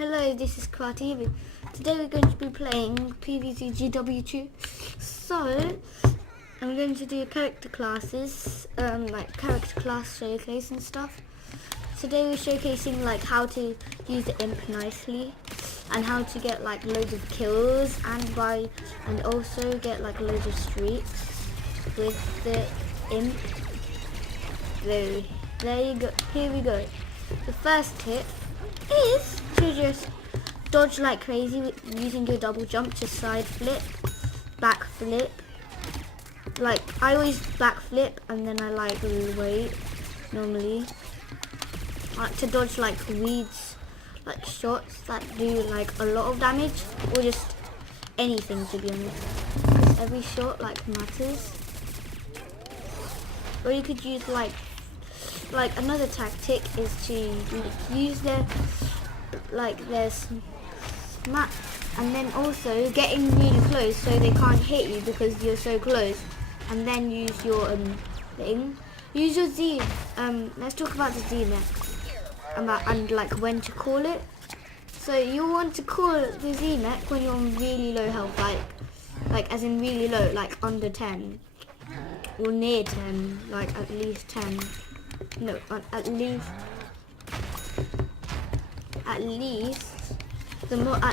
Hello, this is karate.Ebo. Today we're going to be playing PvZ GW2. So, I'm going to do character classes, like character class showcase and stuff. Today we're showcasing like how to use the imp nicely and how to get like loads of kills and also get like loads of streaks with the imp. There you go. Here we go. The first tip is to just dodge like crazy using your double jump to side flip, back flip. Like I always back flip and then I like wait normally. I like to dodge like weeds, like shots that do like a lot of damage or just anything to be honest. Because every shot like matters. Or you could use like another tactic is to use their smack and then also getting really close so they can't hit you because you're so close, and then use your thing. Use your Z. Let's talk about the Z next and like when to call it. So you want to call the Z mech when you're on really low health, like as in really low, like under 10 or near 10, like at least 10. No, at least at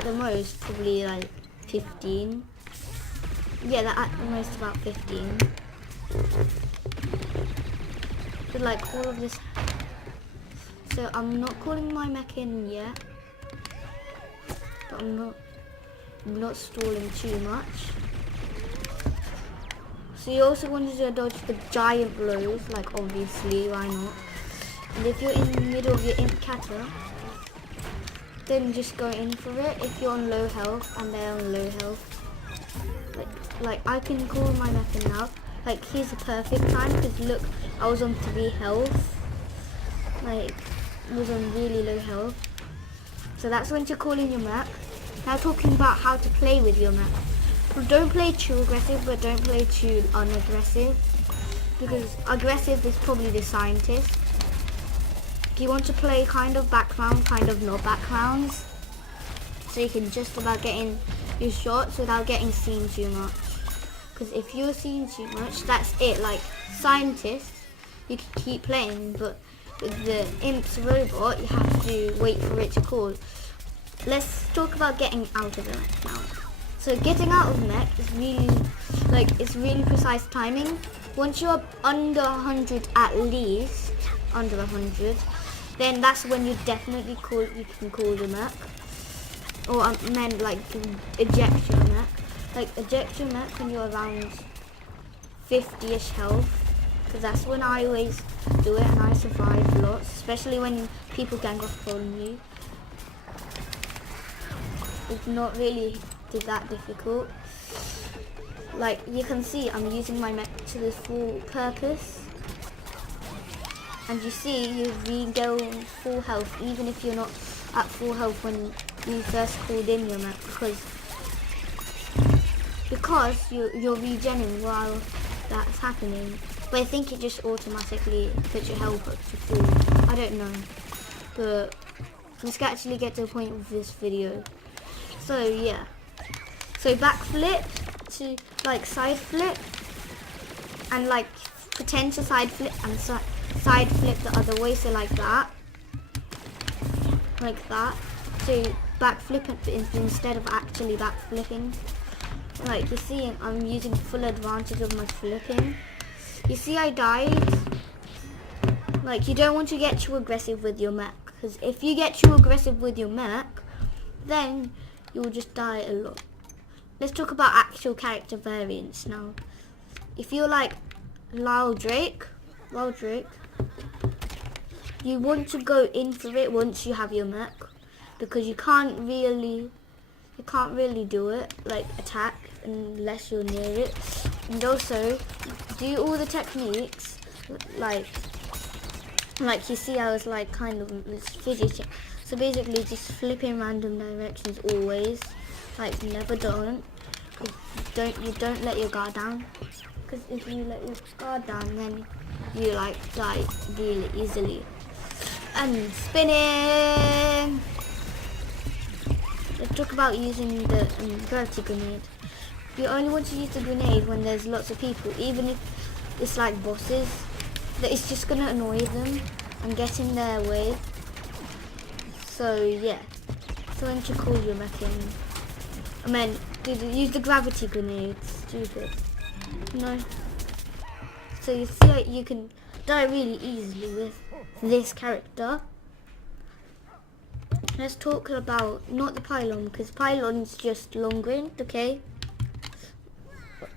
the most probably like 15. Yeah, that at the most about 15. So like all of this. So I'm not calling my mech in yet, but I'm not stalling too much. So you also want to dodge the giant blows, like obviously, why not? And if you're in the middle of your imp kata, then just go in for it. If you're on low health and they're on low health, like I can call my mech in now. Like here's the perfect time because look, I was on 3 health, like was on really low health. So that's when to call in your mech. Now talking about how to play with your mech. Don't play too aggressive, but don't play too unaggressive, because aggressive is probably the scientist. You want to play kind of background, kind of not backgrounds, so you can just about get in your shots without getting seen too much. Because if you're seen too much, that's it. Like scientists, you can keep playing, but with the imp's robot, you have to wait for it to call. Let's talk about getting out of it now. So getting out of mech is really, it's really precise timing. Once you're under 100 at least, under 100, then that's when you definitely can call the mech. Or I meant like eject your mech. Like eject your mech when you're around 50ish health. Because that's when I always do it and I survive lots. Especially when people gang up on you. It's not really that difficult. Like you can see I'm using my mech to the full purpose, and you see you regain full health even if you're not at full health when you first called in your mech, because you're regenerating while that's happening. But I think it just automatically puts your health up to full. I don't know, but let's actually get to the point of this video. So yeah. So backflip to like side flip, and like pretend to side flip and side flip the other way. So like that. So backflip instead of actually backflipping. Like you see, I'm using full advantage of my flipping. You see, I died. Like you don't want to get too aggressive with your mech, because if you get too aggressive with your mech, then you will just die a lot. Let's talk about actual character variants now. If you're like Lyle Drake, you want to go in for it once you have your mech, because you can't really do it, like attack, unless you're near it. And also do all the techniques, like you see I was like kind of fidgeting. So basically just flip in random directions always. Like never don't. You don't let your guard down. Because if you let your guard down, then you like die really easily. And spinning. talk about using the gravity grenade. You only want to use the grenade when there's lots of people, even if it's like bosses. That it's just gonna annoy them and get in their way. So yeah. So when you call your mech in, I mean, use the gravity grenade. Stupid. No. So you see, like, you can die really easily with this character. Let's talk about not the pylon, because pylon's just long range, okay?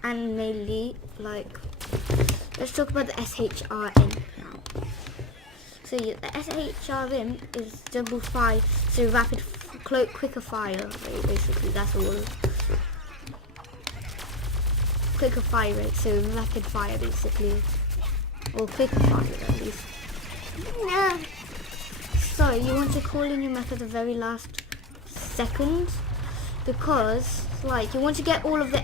And mainly like, let's talk about the SHRM now. So yeah, the SHRM is double fire, so rapid quicker fire rate, basically. That's all. Quicker fire rate, so rapid fire basically, or quicker fire at least. Yeah. So you want to call in your mech at the very last second, because like you want to get all of the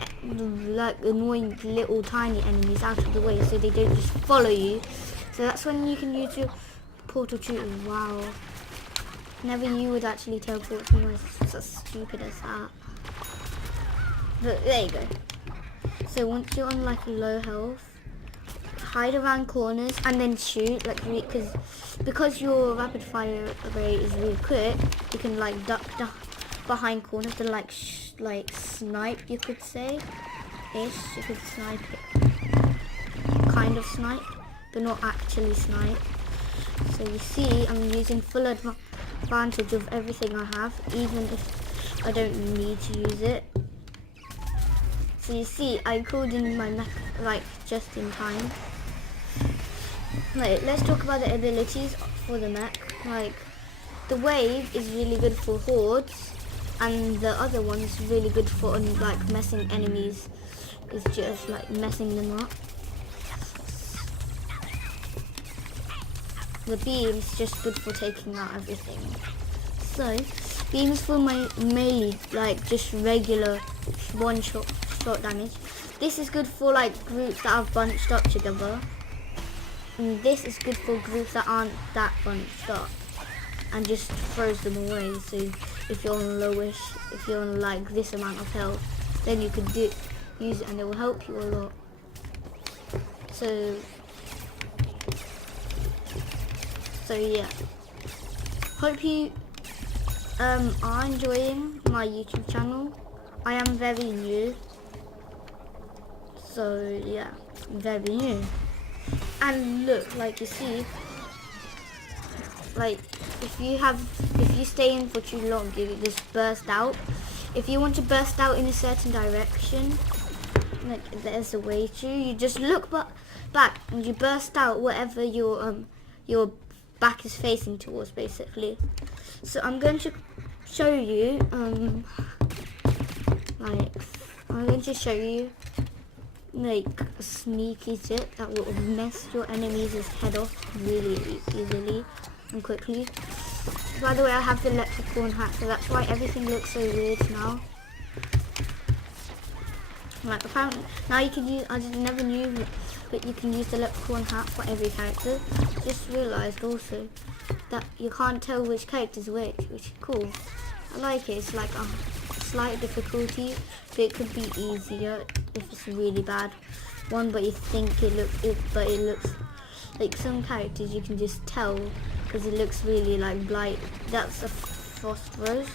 like annoying little tiny enemies out of the way so they don't just follow you. So that's when you can use your portal shooter. Wow. Never knew would actually teleport somewhere so stupid as that. But there you go. So once you're on like low health, hide around corners and then shoot, like, because your rapid fire rate is really quick, you can like duck behind corners to like snipe, you could say, you could snipe it, kind of snipe, but not actually snipe. So you see, I'm using full advantage of everything I have, even if I don't need to use it. So you see, I called in my mech like just in time. Like, let's talk about the abilities for the mech. Like, the wave is really good for hordes, and the other one is really good for like messing enemies. It's just like messing them up. The beam is just good for taking out everything. So, beam is for my melee, like just regular one shot damage. This is good for like groups that have bunched up together. And this is good for groups that aren't that bunched up, and just throws them away. So if you're on lowish, if you're on like this amount of health, then you could use it and it will help you a lot. So yeah, hope you are enjoying my YouTube channel. I am very new, so yeah, very new. And look, like you see, like if you stay in for too long, you just burst out. If you want to burst out in a certain direction, like there's a way to, you just look back and you burst out wherever your back is facing towards, basically. So I'm going to show you like a sneaky tip that will mess your enemies' head off really easily and quickly. By the way, I have the leprechaun hat, so that's why everything looks so weird now. Like, apparently now you can use, I just never knew that you can use the leprechaun hat for every character. Just realised also that you can't tell which character is which is cool. I like it. It's like a slight difficulty, but it could be easier if it's a really bad one. But you think it looks like some characters you can just tell because it looks really like blight. That's a frost rose.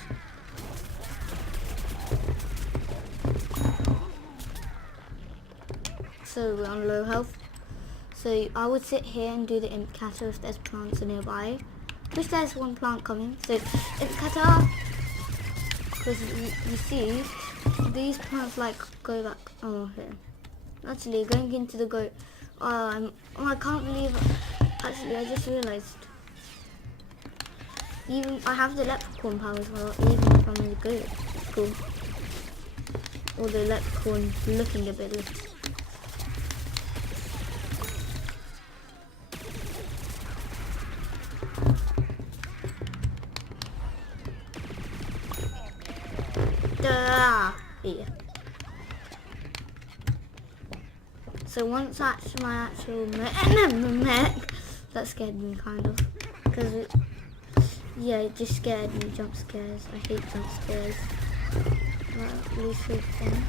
So we're on low health. So I would sit here and do the imp cutter if there's plants nearby. Wish there's one plant coming. So imp cutter. Because you see, these plants like go back. Oh, here. Actually, going into the goat. I can't believe. Actually, I just realised. Even I have the leprechaun power as well. Even if I'm in the goat, it's cool. Or the leprechaun looking a bit. Here. So once that's my actual mech, that scared me kind of, because Yeah, it just scared me, jump scares. I hate jump scares. Least favorite thing.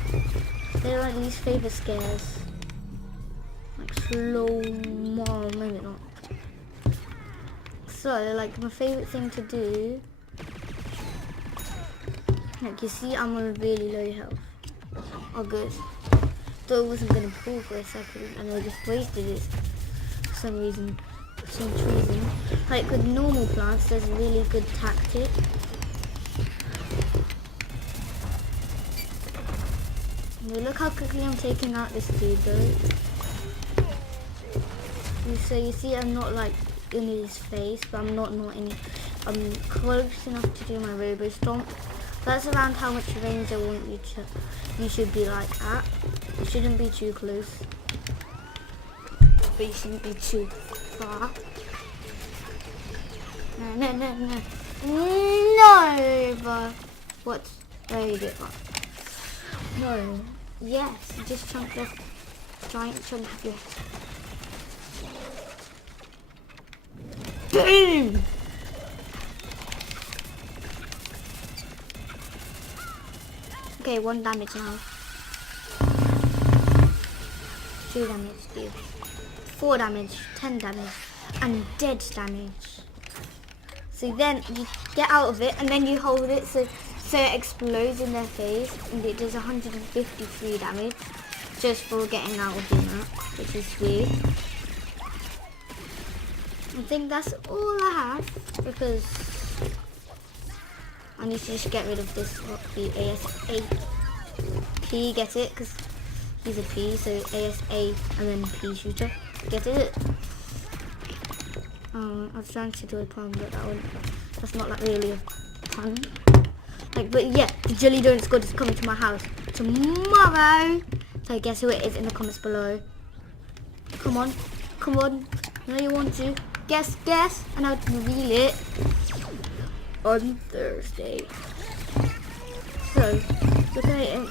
They're like least favorite scares. Like slow-mo, maybe not. So, like my favorite thing to do, like you see I'm on really low health. Oh good. Thought it wasn't gonna pull for a second and I just wasted it for some reason. Like with normal plants, there's a really good tactic. Look how quickly I'm taking out this dude though. So you see I'm not like in his face, but I'm not in. I'm close enough to do my robo stomp. That's around how much range I want you should be like at. You shouldn't be too close, but you shouldn't be too far. No, but what? There you go. No. Yes, you just chunked off giant chunk of your boom! Okay, 1 damage now. 2 damage, dude. 4 damage, 10 damage, and dead damage. So then you get out of it and then you hold it so it explodes in their face and it does 153 damage just for getting out of that, which is weird. I think that's all I have because I need to just get rid of this the ASA P, get it? Because he's a P, so ASA and then P shooter. Get it? I was trying to do a pun, but that's not like really a pun. Like, but yeah, the Jelly Donut Squad is coming to my house tomorrow. So guess who it is in the comments below. Come on. I know you want to. Guess, and I'll reveal it on Thursday. So, look at it.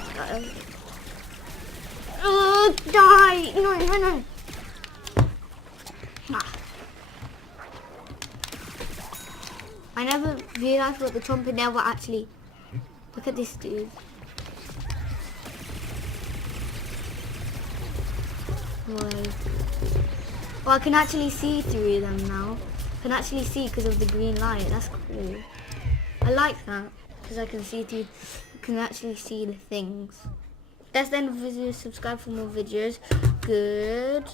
Die! No. I never realized what the trumpet were actually. Look at this dude. Whoa. Oh, I can actually see through them now. I can actually see because of the green light. That's cool. I like that because I can see through. I can actually see the things. That's the end of the video. Subscribe for more videos. Goodbye.